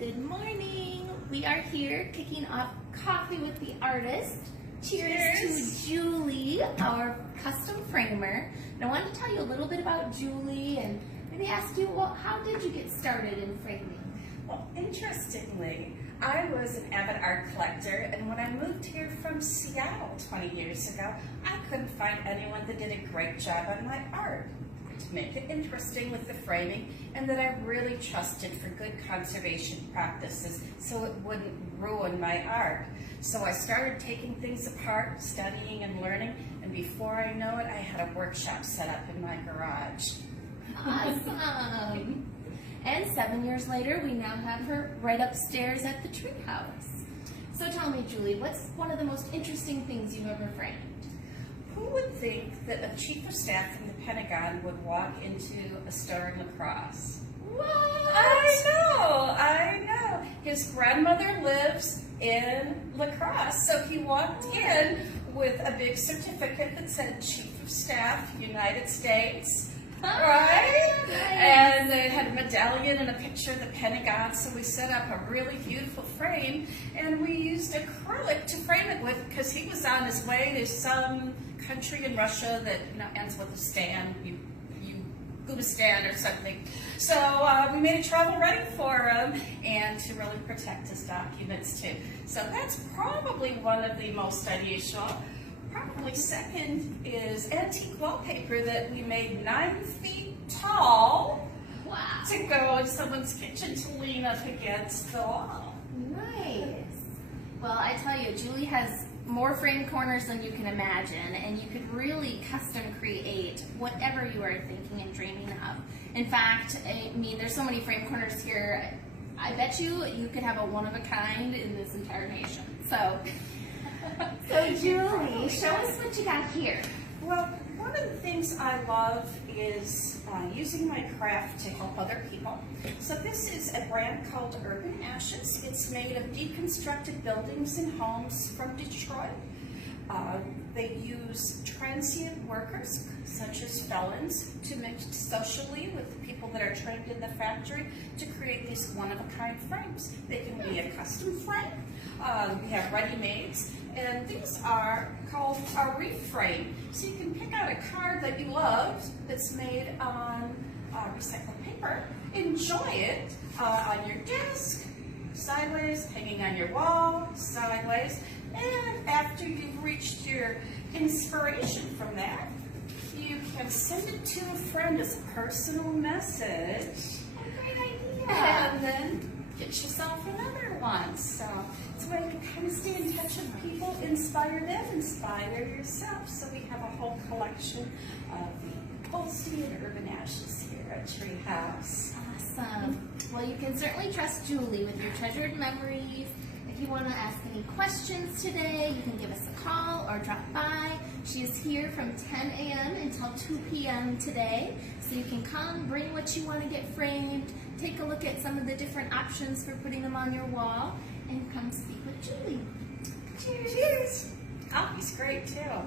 Good morning. We are here kicking off Coffee with the Artist. Cheers to Julie, our custom framer. And I wanted to tell you a little bit about Julie and maybe ask you, well, how did you get started in framing? Well, interestingly, I was an avid art collector, and when I moved here from Seattle 20 years ago, I couldn't find anyone that did a great job on my art. To make it interesting with the framing, and that I really trusted for good conservation practices so it wouldn't ruin my art. So I started taking things apart, studying and learning, and before I know it, I had a workshop set up in my garage. Awesome. And 7 years later, we now have her right upstairs at the Treehouse. So tell me, Julie, what's one of the most interesting things you've ever framed? Who would think that a chief of staff from the Pentagon would walk into a store in La Crosse? What? I know. His grandmother lives in La Crosse, so he walked in with a big certificate that said Chief of Staff, United States, right? Nice. And they had a medallion and a picture of the Pentagon, so we set up a really beautiful frame, and we used acrylic to frame it with, because he was on his way to some country in Russia that ends with a Stan, Gulistan or something. So we made a travel ready for him, and to really protect his documents too. So that's probably one of the most unusual. Probably second is antique wallpaper that we made 9 feet tall. Wow. To go in someone's kitchen to lean up against the wall. Nice. Well, I tell you, Julie has more frame corners than you can imagine, and you could really custom create whatever you are thinking and dreaming of. In fact, I mean, there's so many frame corners here, I bet you could have a one-of-a-kind in this entire nation. So Julie, show us what you got here. Well, one of the things I love is using my craft to help other people. So this is a brand called Urban Ashes. It's made of deconstructed buildings and homes from Detroit. They use transient workers, such as felons, to mix socially with people that are trained in the factory to create these one-of-a-kind frames. They can be a custom frame. We have ready-mades, and these are called a reframe. So you can pick out a card that you love that's made on recycled paper, enjoy it on your desk, sideways, hanging on your wall, sideways, and after you've reached your inspiration from that, you can send it to a friend as a personal message. What a great idea. And then get yourself another one. So it's a way to kind of stay in touch with people, inspire them, inspire yourself. So we have a whole collection of the upholstery and urban ashes here at Treehouse. Awesome. Well, you can certainly trust Julie with your treasured memories. If you want to ask any questions today, you can give us a call or drop by. She is here from 10 a.m. until 2 p.m. today. So you can come, bring what you want to get framed, take a look at some of the different options for putting them on your wall, and come speak with Julie. Cheers! Coffee's great too.